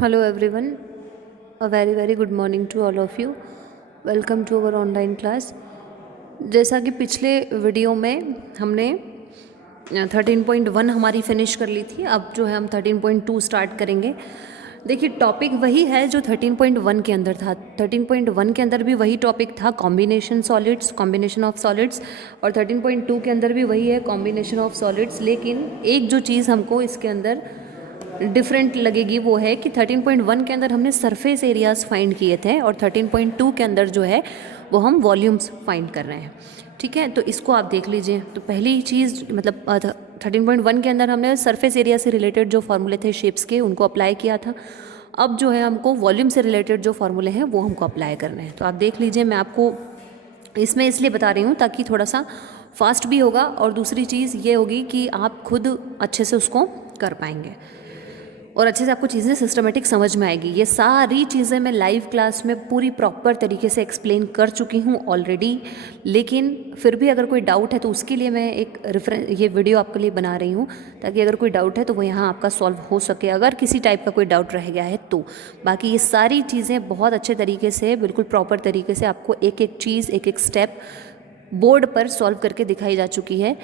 Hello everyone, a very good morning to all of you. Welcome to our online class. जैसा कि पिछले video में हमने 13.1 हमारी फिनिश कर ली थी, अब जो है हम 13.2 स्टार्ट करेंगे। देखिए टॉपिक वही है जो 13.1 के अंदर था। 13.1 के अंदर भी वही टॉपिक था, combination solids, combination of solids, और 13.2 के अंदर भी वही है, कॉम्बिनेशन ऑफ सॉलिड्स। लेकिन एक जो चीज़ हमको इसके अंदर डिफरेंट लगेगी वो है कि 13.1 के अंदर हमने सरफेस एरियाज फाइंड किए थे और 13.2 के अंदर जो है वो हम वॉल्यूम्स फाइंड कर रहे हैं। ठीक है, तो इसको आप देख लीजिए। तो पहली चीज़ मतलब 13.1 के अंदर हमने सरफेस एरिया से रिलेटेड जो फार्मूले थे शेप्स के उनको अप्लाई किया था। अब जो है हमको वॉल्यूम से रिलेटेड जो फार्मूले हैं वो हमको अप्लाई करने हैं। तो आप देख लीजिए, मैं आपको इसमें इसलिए बता रही हूँ ताकि थोड़ा सा फास्ट भी होगा और दूसरी चीज़ ये होगी कि आप खुद अच्छे से उसको कर पाएंगे और अच्छे से आपको चीज़ें सिस्टमेटिक समझ में आएगी। ये सारी चीज़ें मैं लाइव क्लास में पूरी प्रॉपर तरीके से एक्सप्लेन कर चुकी हूँ ऑलरेडी, लेकिन फिर भी अगर कोई डाउट है तो उसके लिए मैं एक ये वीडियो आपके लिए बना रही हूँ ताकि अगर कोई डाउट है तो वो यहाँ आपका सॉल्व हो सके, अगर किसी टाइप का कोई डाउट रह गया है तो। बाकी ये सारी चीज़ें बहुत अच्छे तरीके से, बिल्कुल प्रॉपर तरीके से आपको एक एक चीज़, एक एक स्टेप बोर्ड पर सॉल्व करके दिखाई जा चुकी है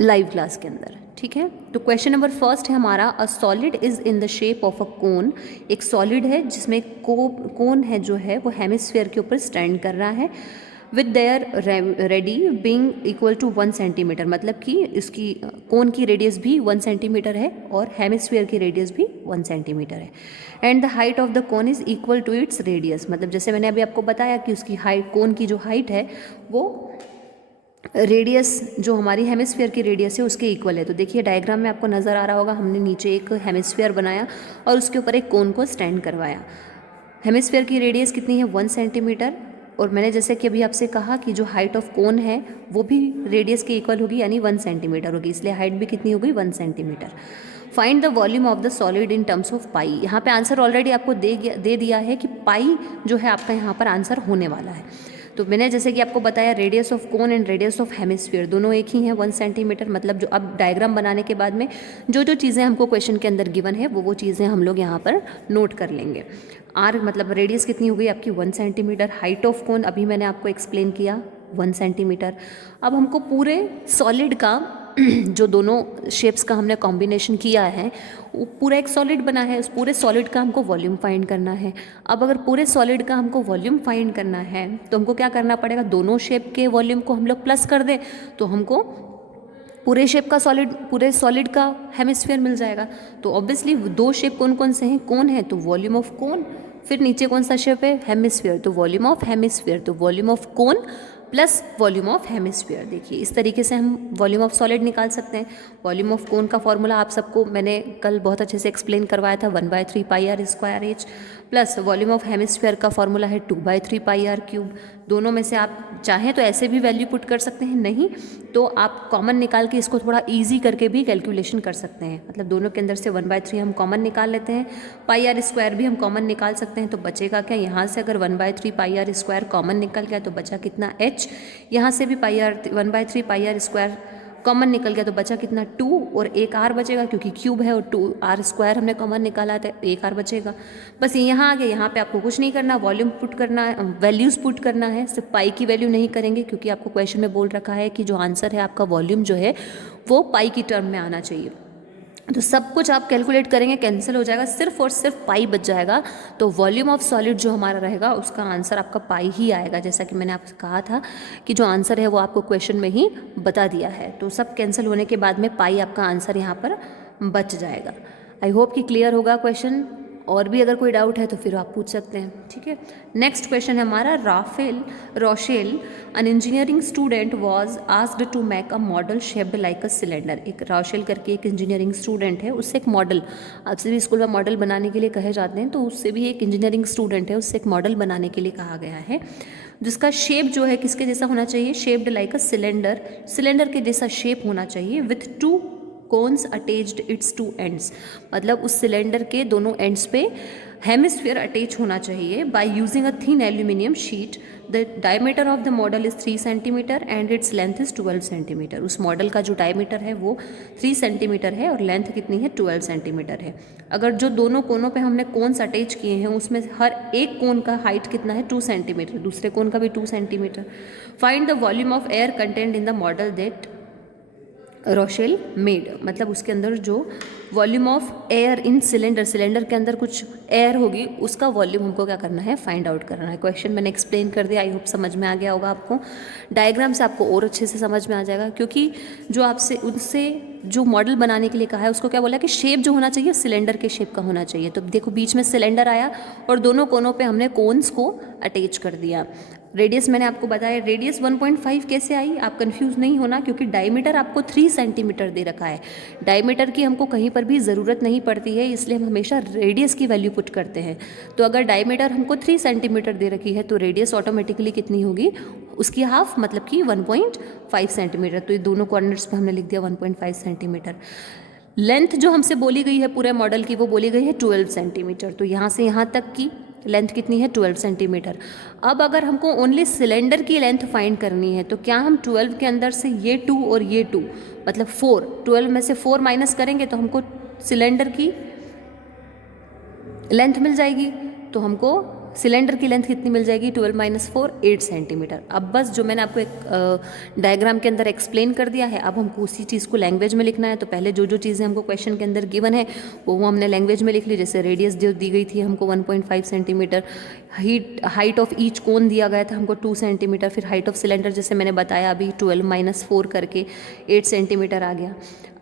लाइव क्लास के अंदर। ठीक है, तो क्वेश्चन नंबर फर्स्ट है हमारा, a solid is in the shape of a cone. एक सॉलिड है जिसमें कोन है जो है वो हेमिस्फीयर के ऊपर स्टैंड कर रहा है, with their radii being equal to 1 centimetre. मतलब कि इसकी कोन की रेडियस भी 1 सेंटीमीटर है और हेमिस्फीयर की रेडियस भी 1 सेंटीमीटर है। And the height of the cone is equal to its radius. मतलब जैसे मैंने अभी आपको बताया कि उसकी हाइट, कोन की जो हाइट है वो रेडियस जो हमारी हेमिस्फीयर की रेडियस है उसके इक्वल है। तो देखिए डायग्राम में आपको नज़र आ रहा होगा, हमने नीचे एक हेमिस्फीयर बनाया और उसके ऊपर एक कोन को स्टैंड करवाया। हेमिस्फीयर की रेडियस कितनी है? 1 सेंटीमीटर। और मैंने जैसे कि अभी आपसे कहा कि जो हाइट ऑफ कोन है वो भी रेडियस के इक्वल होगी, यानी 1 सेंटीमीटर होगी, इसलिए हाइट भी कितनी हो गई? 1 centimetre. Find the volume of the solid in terms of pi. यहाँ पे आंसर ऑलरेडी आपको दे दिया है कि पाई जो है आपका यहाँ पर आंसर होने वाला है। तो मैंने जैसे कि आपको बताया, radius of cone and radius of hemisphere दोनों एक ही हैं, 1 सेंटीमीटर। मतलब जो अब डायग्राम बनाने के बाद में जो जो चीज़ें हमको क्वेश्चन के अंदर गिवन है वो चीज़ें हम लोग यहाँ पर नोट कर लेंगे। आर मतलब रेडियस कितनी हो गई आपकी? 1 सेंटीमीटर। हाइट ऑफ कोन अभी मैंने आपको एक्सप्लेन किया, 1 सेंटीमीटर। अब हमको पूरे सॉलिड का जो दोनों शेप्स का हमने कॉम्बिनेशन किया है वो पूरा एक सॉलिड बना है, उस पूरे सॉलिड का हमको वॉल्यूम फाइंड करना है। अब अगर पूरे सॉलिड का हमको वॉल्यूम फाइंड करना है तो हमको क्या करना पड़ेगा? दोनों शेप के वॉल्यूम को हम लोग प्लस कर दें तो हमको पूरे शेप का सॉलिड, पूरे सॉलिड का हेमिस्फीयर मिल जाएगा। तो ऑब्वियसली दो शेप कौन कौन से हैं? कोन है तो वॉल्यूम ऑफ कोन, फिर नीचे कौन सा शेप है? हेमिस्फीयर, तो वॉल्यूम ऑफ हेमिस्फीयर, तो volume of cone plus volume of hemisphere. देखिए इस तरीके से हम वॉल्यूम ऑफ सॉलिड निकाल सकते हैं। वॉल्यूम ऑफ कोन का फॉर्मूला आप सबको मैंने कल बहुत अच्छे से एक्सप्लेन करवाया था, 1/3 pi r square h, plus volume of hemisphere का फॉर्मूला है 2/3 पाई आर क्यूब। दोनों में से आप चाहें तो ऐसे भी वैल्यू पुट कर सकते हैं, नहीं तो आप कॉमन निकाल के इसको थोड़ा ईजी करके भी कैलकुलेशन कर सकते हैं। मतलब दोनों के अंदर से 1/3 हम कॉमन निकाल लेते हैं, पाई आर स्क्वायर भी हम कॉमन निकाल सकते हैं। तो बचेगा क्या? यहाँ से अगर 1/3 पाई आर स्क्वायर कॉमन निकल गया तो बचा कितना? एच। यहाँ से भी 1/3 पाई आर स्क्वायर कॉमन निकल गया तो बचा कितना? 2, और एक आर बचेगा क्योंकि क्यूब है और 2 आर स्क्वायर हमने कॉमन निकाला था, एक आर बचेगा। बस यहाँ आ गया, यहाँ पे आपको कुछ नहीं करना, वॉल्यूम पुट करना है, वैल्यूज़ पुट करना है। सिर्फ पाई की वैल्यू नहीं करेंगे क्योंकि आपको क्वेश्चन में बोल रखा है कि जो आंसर है आपका वॉल्यूम जो है वो पाई की टर्म में आना चाहिए। तो सब कुछ आप कैलकुलेट करेंगे, कैंसिल हो जाएगा, सिर्फ और सिर्फ पाई बच जाएगा। तो वॉल्यूम ऑफ सॉलिड जो हमारा रहेगा उसका आंसर आपका पाई ही आएगा, जैसा कि मैंने आपसे कहा था कि जो आंसर है वो आपको क्वेश्चन में ही बता दिया है। तो सब कैंसिल होने के बाद में पाई आपका आंसर यहाँ पर बच जाएगा। आई होप कि क्लियर होगा क्वेश्चन। और भी अगर कोई डाउट है तो फिर आप पूछ सकते हैं। ठीक है, नेक्स्ट क्वेश्चन है हमारा, Rochelle an engineering student was asked to make a model shaped like a cylinder. एक रोशेल करके एक इंजीनियरिंग स्टूडेंट है, उससे एक मॉडल, आपसे भी स्कूल में मॉडल बनाने के लिए कहे जाते हैं, तो उससे भी एक इंजीनियरिंग स्टूडेंट है, उससे एक मॉडल बनाने के लिए कहा गया है जिसका शेप जो है किसके जैसा होना चाहिए? Shaped like a cylinder, cylinder के जैसा शेप होना चाहिए, with 2 cones attached its two ends, मतलब उस सिलेंडर के दोनों एंड्स पे हेमिस्फीयर अटैच होना चाहिए by using a thin aluminium sheet. The diameter of the model is 3 centimetre and its length is 12 centimetre. उस मॉडल का जो डायमीटर है वो 3 सेंटीमीटर है और लेंथ कितनी है, 12 सेंटीमीटर है। अगर जो दोनों कोनों पे हमने कोन्स अटैच किए हैं उसमें हर एक कोन का हाइट कितना है, 2 सेंटीमीटर, दूसरे कोन का भी 2 centimetre. Find the volume of air content in the model that Rochelle made, मतलब उसके अंदर जो volume of air in cylinder, cylinder के अंदर कुछ एयर होगी, उसका वॉल्यूम हमको क्या करना है, फाइंड आउट करना है। क्वेश्चन मैंने एक्सप्लेन कर दिया, आई होप समझ में आ गया होगा आपको। डायग्राम से आपको और अच्छे से समझ में आ जाएगा, क्योंकि जो आपसे उनसे जो मॉडल बनाने के लिए कहा है उसको क्या बोला कि शेप जो होना चाहिए सिलेंडर के शेप का होना चाहिए। तो देखो बीच में सिलेंडर आया और दोनों कोनों पे हमने कोन्स को अटैच कर दिया। रेडियस मैंने आपको बताया, रेडियस 1.5 कैसे आई, आप कंफ्यूज नहीं होना, क्योंकि डायमीटर आपको 3 सेंटीमीटर दे रखा है। डायमीटर की हमको कहीं पर भी ज़रूरत नहीं पड़ती है, इसलिए हम हमेशा रेडियस की वैल्यू पुट करते हैं। तो अगर डायमीटर हमको 3 सेंटीमीटर दे रखी है तो रेडियस ऑटोमेटिकली कितनी होगी, उसकी हाफ, मतलब कि 1.5 सेंटीमीटर। तो ये दोनों कॉर्नर्स पे हमने लिख दिया 1.5 सेंटीमीटर। लेंथ जो हमसे बोली गई है पूरे मॉडल की वो बोली गई है 12 सेंटीमीटर। तो यहाँ से यहाँ तक की लेंथ कितनी है, 12 सेंटीमीटर। अब अगर हमको ओनली सिलेंडर की लेंथ फाइंड करनी है तो क्या हम 12 के अंदर से ये 2 और ये 2 मतलब 4, 12 में से 4 माइनस करेंगे तो हमको सिलेंडर की लेंथ मिल जाएगी। तो हमको सिलेंडर की लेंथ कितनी मिल जाएगी, 12 माइनस 4, 8 सेंटीमीटर। अब बस जो मैंने आपको एक डायग्राम के अंदर एक्सप्लेन कर दिया है, अब हमको उसी चीज़ को लैंग्वेज में लिखना है। तो पहले जो जो चीज़ें हमको क्वेश्चन के अंदर गिवन है वो हमने लैंग्वेज में लिख ली। जैसे रेडियस जो दी गई थी हमको 1.5 सेंटीमीटर, हाइट ऑफ ईच कोन दिया गया था हमको 2 सेंटीमीटर, फिर हाइट ऑफ सिलेंडर जैसे मैंने बताया अभी 12 माइनस 4 करके 8 सेंटीमीटर आ गया।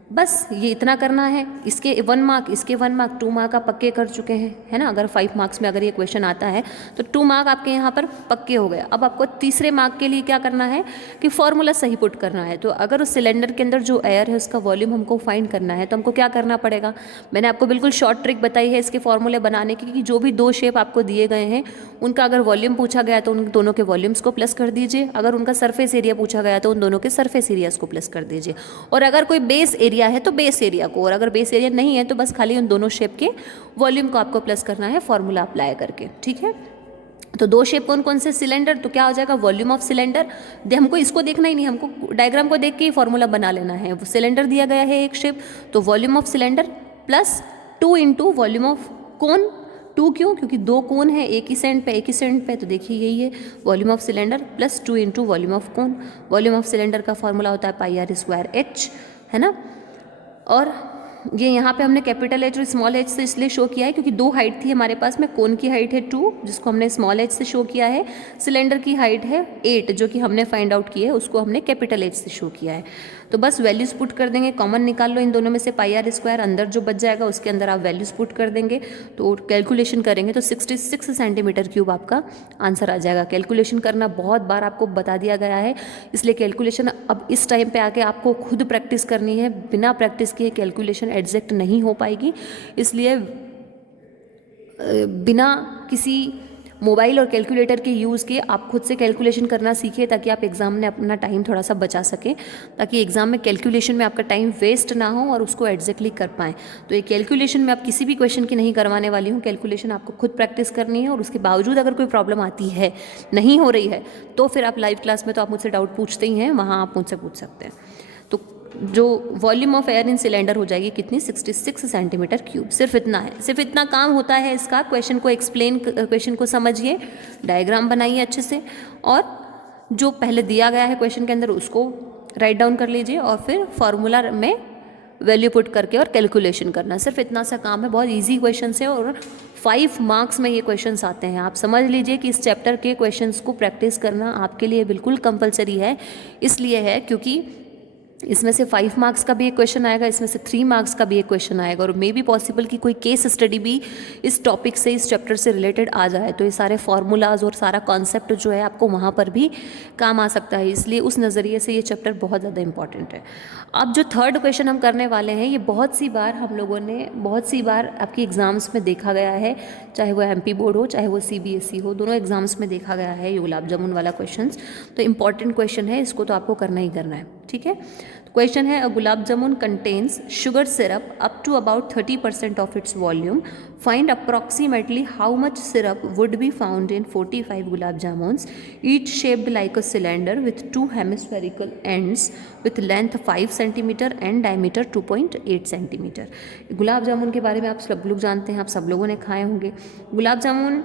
बस ये इतना करना है। इसके 1 मार्क, इसके 1 मार्क, 2 मार्क आप पक्के कर चुके हैं, है ना। अगर 5 मार्क्स में अगर ये क्वेश्चन आता है तो 2 मार्क आपके यहाँ पर पक्के हो गए। अब आपको तीसरे मार्क के लिए क्या करना है कि फॉर्मूला सही पुट करना है। तो अगर उस सिलेंडर के अंदर जो एयर है उसका वॉल्यूम हमको फाइंड करना है तो हमको क्या करना पड़ेगा, मैंने आपको बिल्कुल शॉर्ट ट्रिक बताई है इसके फॉर्मूले बनाने की, कि जो भी 2 शेप आपको दिए गए हैं उनका अगर वॉल्यूम पूछा गया तो उन दोनों के वॉल्यूम्स को प्लस कर दीजिए, अगर उनका सरफेस एरिया पूछा गया तो उन दोनों के सरफेस एरियाज को प्लस कर दीजिए, और अगर कोई बेस एरिया है तो बेस एरिया को, और अगर बेस एरिया नहीं है तो बस खाली उन दोनों शेप के वॉल्यूम को आपको प्लस करना है फॉर्मूला अप्लाई करके, ठीक है। तो 2 शेप कौन कौन से, सिलेंडर, तो क्या हो जाएगा वॉल्यूम ऑफ सिलेंडर। हमको इसको देखना ही नहीं, हमको डायग्राम को देख के ही फॉर्मूला बना लेना है। सिलेंडर दिया गया है एक शेप, तो volume of cylinder plus 2 into volume of cone. 2 क्यों, क्योंकि 2 कोन है एक ही सेंट पे, एक ही सेंट पे, तो देखिए यही है volume of cylinder plus 2 into volume of cone. Volume of cylinder का फॉर्मूला होता है पाई आर स्क्वायर एच, है ना। और ये यहाँ पे हमने कैपिटल एच और स्मॉल एच से इसलिए शो किया है क्योंकि 2 हाइट थी हमारे पास में। कोन की हाइट है 2 जिसको हमने स्मॉल एच से शो किया है, सिलेंडर की हाइट है 8 जो कि हमने फाइंड आउट की है, उसको हमने कैपिटल एच से शो किया है। तो बस वैल्यूज पुट कर देंगे, कॉमन निकाल लो इन दोनों में से पाई आर स्क्वायर, अंदर जो बच जाएगा उसके अंदर आप वैल्यूज पुट कर देंगे। तो कैलकुलेशन करेंगे तो 66 सेंटीमीटर क्यूब आपका आंसर आ जाएगा। कैलकुलेशन करना बहुत बार आपको बता दिया गया है, इसलिए कैलकुलेशन अब इस टाइम पे आके आपको खुद प्रैक्टिस करनी है। बिना प्रैक्टिस किए कैलकुलेशन एग्जैक्ट नहीं हो पाएगी, इसलिए बिना किसी मोबाइल और कैलकुलेटर के यूज़ के आप खुद से कैलकुलेशन करना सीखिए, ताकि आप एग्ज़ाम में अपना टाइम थोड़ा सा बचा सकें, ताकि एग्ज़ाम में कैलकुलेशन में आपका टाइम वेस्ट ना हो और उसको एग्जैक्टली कर पाएँ। तो ये कैलकुलेशन में आप किसी भी क्वेश्चन की नहीं करवाने वाली हूँ, कैलकुलेशन आपको खुद प्रैक्टिस करनी है। और उसके बावजूद अगर कोई प्रॉब्लम आती है, नहीं हो रही है, तो फिर आप लाइव क्लास में तो आप मुझसे डाउट पूछते ही हैं, वहाँ आप मुझसे पूछ सकते हैं। तो जो volume of air in cylinder हो जाएगी कितनी, 66 सेंटीमीटर क्यूब। सिर्फ इतना है, सिर्फ इतना काम होता है इसका। क्वेश्चन को एक्सप्लेन, क्वेश्चन को समझिए, डायग्राम बनाइए अच्छे से, और जो पहले दिया गया है क्वेश्चन के अंदर उसको राइट डाउन कर लीजिए, और फिर फॉर्मूला में वैल्यू पुट करके और कैलकुलेशन करना। सिर्फ इतना सा काम है, बहुत ईजी क्वेश्चन है और 5 मार्क्स में ये क्वेश्चंस आते हैं। आप समझ लीजिए कि इस चैप्टर के क्वेश्चंस को प्रैक्टिस करना आपके लिए बिल्कुल कंपलसरी है। इसलिए है क्योंकि इसमें से 5 मार्क्स का भी एक क्वेश्चन आएगा, इसमें से 3 मार्क्स का भी एक क्वेश्चन आएगा, और मे बी पॉसिबल कि कोई केस स्टडी भी इस टॉपिक से, इस चैप्टर से रिलेटेड आ जाए। तो ये सारे फार्मूलाज और सारा कॉन्सेप्ट जो है आपको वहाँ पर भी काम आ सकता है, इसलिए उस नज़रिए से ये चैप्टर बहुत ज़्यादा इंपॉर्टेंट है। अब जो थर्ड क्वेश्चन हम करने वाले हैं, ये बहुत सी बार हम लोगों ने, बहुत सी बार आपकी एग्ज़ाम्स में देखा गया है, चाहे वो MP बोर्ड हो चाहे वो CBSE हो, दोनों एग्ज़ाम्स में देखा गया है ये गुलाब जामुन वाला क्वेश्चन। तो इंपॉर्टेंट क्वेश्चन है, इसको तो आपको करना ही करना है, ठीक है। क्वेश्चन है, a gulab jamun contains sugar syrup up to about 30% of its volume, find approximately how much syrup would be found in 45 gulab jamuns, each shaped like a cylinder with 2 hemispherical ends with length 5 centimetre and diameter 2.8 centimetre. Gulab jamun के बारे में आप सब लोग जानते हैं, आप सब लोगों ने खाए होंगे। गुलाब जामुन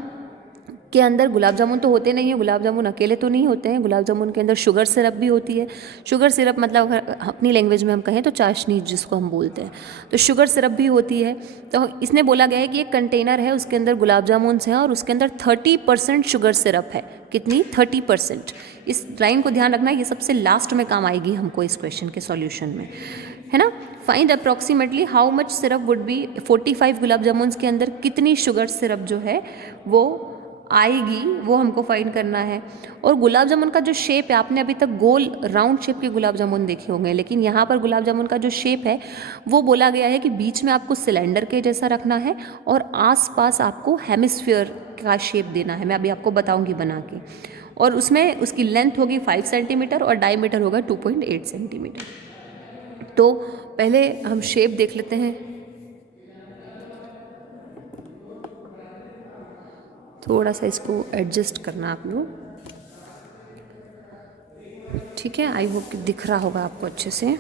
के अंदर गुलाब जामुन तो होते नहीं है, गुलाब जामुन अकेले तो नहीं होते हैं, गुलाब जामुन के अंदर शुगर सिरप भी होती है। शुगर सिरप मतलब अगर अपनी लैंग्वेज में हम कहें तो चाशनी जिसको हम बोलते हैं, तो शुगर सिरप भी होती है। तो इसने बोला गया है कि एक कंटेनर है, उसके अंदर गुलाब जामुन हैं और उसके अंदर 30% शुगर सिरप है। कितनी? 30%। इस लाइन को ध्यान रखना, ये सबसे लास्ट में काम आएगी हमको इस क्वेश्चन के सॉल्यूशन में, है ना। Find approximately how much syrup would B 45 gulab jamun के अंदर कितनी शुगर सिरप जो है वो आएगी, वो हमको फाइंड करना है। और गुलाब जामुन का जो शेप है, आपने अभी तक गोल राउंड शेप के गुलाब जामुन देखे होंगे, लेकिन यहाँ पर गुलाब जामुन का जो शेप है वो बोला गया है कि बीच में आपको सिलेंडर के जैसा रखना है और आसपास आपको हेमिस्फीयर का शेप देना है। मैं अभी आपको बताऊंगी बना के। और उसमें उसकी लेंथ होगी 5 सेंटीमीटर और डायमीटर होगा 2.8 सेंटीमीटर। तो पहले हम शेप देख लेते हैं। थोड़ा सा इसको एडजस्ट करना आप लोग, ठीक है। आई होप कि दिख रहा होगा आपको अच्छे से।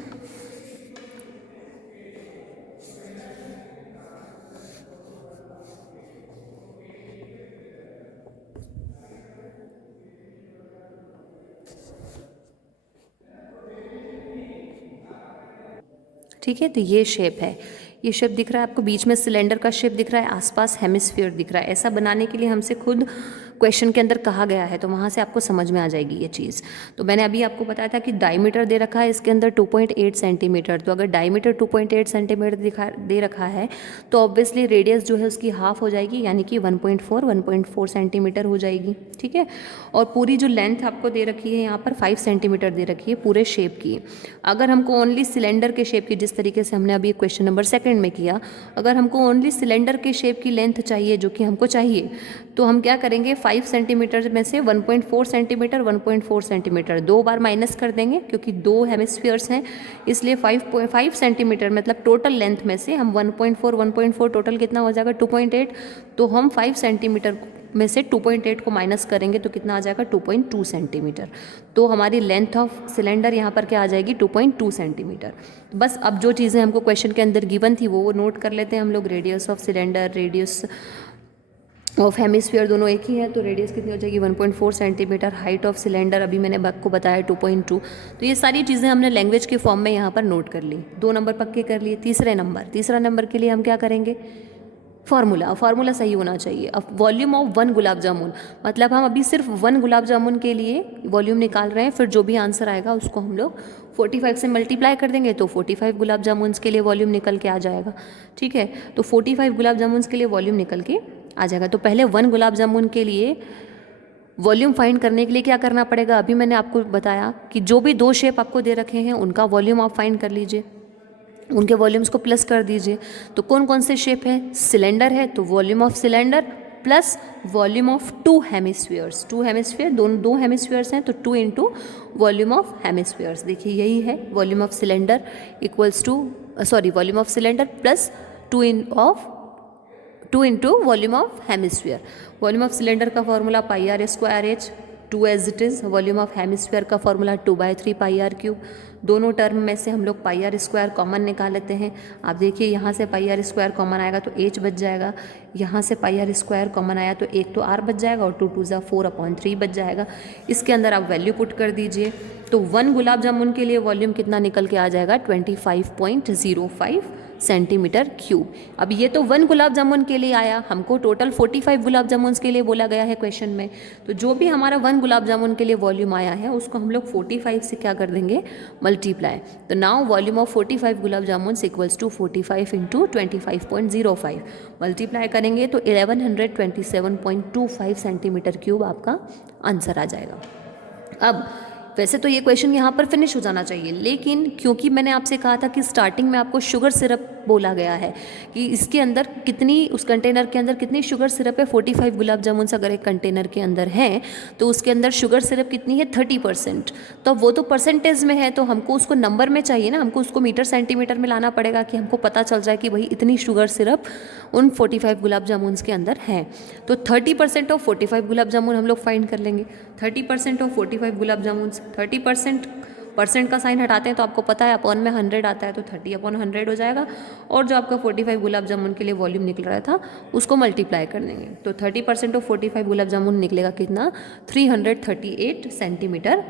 ठीक है, तो ये शेप है, ये शेप दिख रहा है आपको, बीच में सिलेंडर का शेप दिख रहा है, आसपास हेमिस्फीयर दिख रहा है। ऐसा बनाने के लिए हमसे खुद क्वेश्चन के अंदर कहा गया है, तो वहाँ से आपको समझ में आ जाएगी ये चीज़। तो मैंने अभी आपको बताया था कि डायमीटर दे रखा है इसके अंदर 2.8 सेंटीमीटर। तो अगर डायमीटर 2.8 सेंटीमीटर दे रखा है तो ऑब्वियसली रेडियस जो है उसकी हाफ हो जाएगी, यानी कि 1.4 सेंटीमीटर हो जाएगी, ठीक है। और पूरी जो लेंथ आपको दे रखी है यहाँ पर 5 सेंटीमीटर दे रखी है पूरे शेप की। अगर हमको ओनली सिलेंडर के शेप की, जिस तरीके से हमने अभी क्वेश्चन नंबर 2 में किया, अगर हमको ओनली सिलेंडर के शेप की लेंथ चाहिए, जो कि हमको चाहिए, तो हम क्या करेंगे, 5 सेंटीमीटर में से 1.4 सेंटीमीटर 1.4 सेंटीमीटर 2 बार माइनस कर देंगे, क्योंकि 2 हेमिस्फीयर्स हैं, इसलिए 5 सेंटीमीटर मतलब टोटल लेंथ में से हम 1.4 टोटल कितना हो जाएगा 2.8, तो हम 5 सेंटीमीटर में से 2.8 को माइनस करेंगे तो कितना आ जाएगा 2.2 सेंटीमीटर। तो हमारी लेंथ ऑफ सिलेंडर यहाँ पर क्या आ जाएगी 2.2 सेंटीमीटर। बस अब जो चीज़ें हमको क्वेश्चन के अंदर गिवन थी वो नोट कर लेते हैं हम लोग। Radius of cylinder, radius of hemisphere दोनों एक ही है, तो रेडियस कितनी हो जाएगी 1.4 सेंटीमीटर। हाइट ऑफ सिलेंडर अभी मैंने आपको बताया 2.2। तो ये सारी चीज़ें हमने लैंग्वेज के फॉर्म में यहाँ पर नोट कर ली। 2 नंबर पक्के कर लिए। तीसरा नंबर के लिए हम क्या करेंगे, फार्मूला सही होना चाहिए। अब वॉल्यूम ऑफ 1 गुलाब जामुन, मतलब हम अभी सिर्फ 1 गुलाब जामुन के लिए वॉल्यूम निकाल रहे हैं, फिर जो भी आंसर आएगा उसको हम लोग 45 से मल्टीप्लाई कर देंगे तो 45 गुलाब जामुन के लिए वॉल्यूम निकल के आ जाएगा, ठीक है। तो 45 गुलाब जामुन के लिए वॉल्यूम निकल के आ जाएगा। तो पहले 1 गुलाब जामुन के लिए वॉल्यूम फाइंड करने के लिए क्या करना पड़ेगा, अभी मैंने आपको बताया कि जो भी 2 शेप आपको दे रखे हैं उनका वॉल्यूम आप फाइंड कर लीजिए, उनके वॉल्यूम्स को प्लस कर दीजिए। तो कौन कौन से शेप है, सिलेंडर है तो volume of cylinder plus volume of 2 hemispheres. 2 hemisphere, 2 hemispheres हैं तो 2 इंटू वॉल्यूम ऑफ हेमिस्फीयर्स। देखिए यही है volume of cylinder equals to volume of cylinder plus 2 into volume of hemisphere. Volume of cylinder का formula πr²h, 2 as it is. Volume of hemisphere का formula 2/3 πr³। दोनों term में से हम लोग πr² कॉमन निकाल लेते हैं। आप देखिए यहाँ से πr² कॉमन आएगा तो h बच जाएगा, यहाँ से πr² कॉमन आया तो एक तो r बच जाएगा और 2 2 ज़ा 4/3 बच जाएगा। इसके अंदर आप वैल्यू पुट कर दीजिए तो 1 गुलाब जामुन के लिए वॉल्यूम कितना निकल के आ जाएगा 25.05 सेंटीमीटर क्यूब। अब ये तो 1 गुलाब जामुन के लिए आया, हमको टोटल 45 गुलाब जामुन के लिए बोला गया है क्वेश्चन में। तो जो भी हमारा 1 गुलाब जामुन के लिए वॉल्यूम आया है उसको हम लोग 45 से क्या कर देंगे, मल्टीप्लाई। तो now volume of 45 gulab jamun equals to 45 into 25.05 multiply करेंगे तो 1127.25 सेंटीमीटर क्यूब आपका आंसर आ जाएगा। अब वैसे तो ये क्वेश्चन यहाँ पर फिनिश हो जाना चाहिए, लेकिन क्योंकि मैंने आपसे कहा था कि स्टार्टिंग में आपको शुगर सिरप बोला गया है कि इसके अंदर कितनी, उस कंटेनर के अंदर कितनी शुगर सिरप है, 45 गुलाब जामुन अगर एक कंटेनर के अंदर हैं तो उसके अंदर शुगर सिरप कितनी है, 30%। तो वो तो परसेंटेज में है, तो हमको उसको नंबर में चाहिए ना, हमको उसको मीटर सेंटीमीटर में लाना पड़ेगा कि हमको पता चल जाए कि भाई इतनी शुगर सिरप उन 45 गुलाब जामुन के अंदर है। तो 30% ऑफ 45 गुलाब जामुन हम लोग फाइंड कर लेंगे। 30% ऑफ 45 गुलाब जामुन, 30% परसेंट का साइन हटाते हैं तो आपको पता है अपॉन में 100 आता है, तो 30/100 हो जाएगा। और जो आपका 45 गुलाब जामुन के लिए वॉल्यूम निकल रहा था उसको मल्टीप्लाई कर देंगे, तो 30% ऑफ 45 गुलाब जामुन निकलेगा कितना, 338 सेंटीमीटर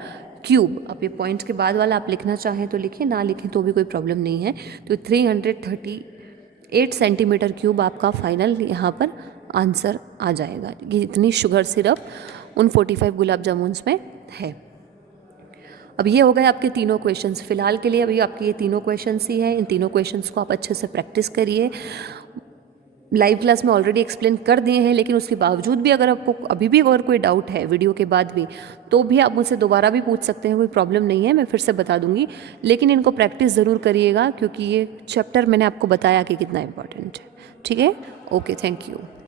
क्यूब। अब ये पॉइंट्स के बाद वाला आप लिखना चाहें तो लिखें, ना लिखें तो भी कोई प्रॉब्लम नहीं है। तो 338 सेंटीमीटर क्यूब आपका फाइनल यहाँ पर आंसर आ जाएगा कि इतनी शुगर सिरप उन 45 गुलाब जामुन्स में है। अब ये हो गए आपके तीनों क्वेश्चंस। फिलहाल के लिए अभी आपके ये तीनों क्वेश्चंस ही हैं। इन तीनों क्वेश्चंस को आप अच्छे से प्रैक्टिस करिए। लाइव क्लास में ऑलरेडी एक्सप्लेन कर दिए हैं, लेकिन उसके बावजूद भी अगर आपको अभी भी अगर कोई डाउट है वीडियो के बाद भी, तो भी आप मुझसे दोबारा भी पूछ सकते हैं, कोई प्रॉब्लम नहीं है, मैं फिर से बता दूंगी। लेकिन इनको प्रैक्टिस ज़रूर करिएगा क्योंकि ये चैप्टर मैंने आपको बताया कि कितना इंपॉर्टेंट है। ठीक है, ओके, थैंक यू।